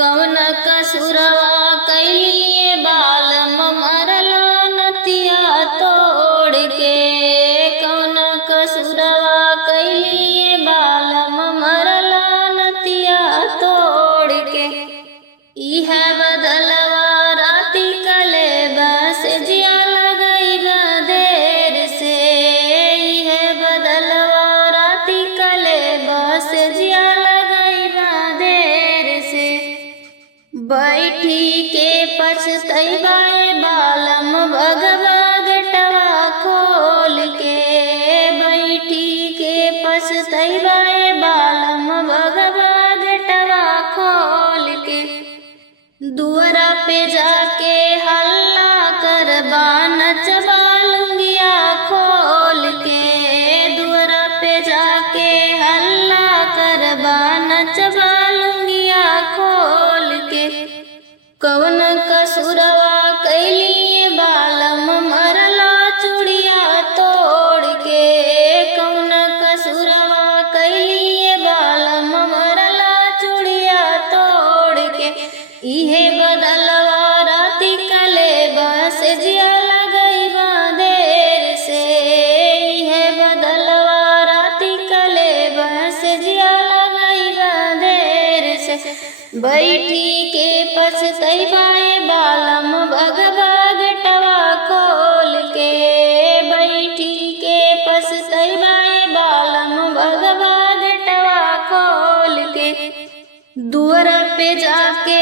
कवन कसुरवा कैलिए बालम मरला नतिया तोड़ के। कवन कसुरवा कैलिए बालम मरला नतिया तोड़ के। इह बदलवा राती कले बस जिया लगई देर से। इह बदलवा राती कले बस जिया लगई देर से। बैठी के पछतैबाए बालम भगवा गटवा खोल के। बैठी के पछतैबाए बालम भगवा गटवा खोल के। दुआरा पे जाके हल्ला करबा नचबा लुंगिया खोल के। दुआरा पे जाके हल्ला करबा नचबा लुंगिया खोल के। कवन कसुरवा कैलिए बालम मरला चूड़िया तोड़ के। कवन कसुरवा कैलिए बालम मरला चूड़िया तोड़ के। इहे बदलवा राती कले बस जिया लगई देर से। इहे बदलवा राती कले बस जिया लगई देर से। बैठी के पछतैबाए बालम भगवा गटवा खोल के। बैठी के पछतैबाए बालम भगवा गटवा खोल के। दुआरा पे जाके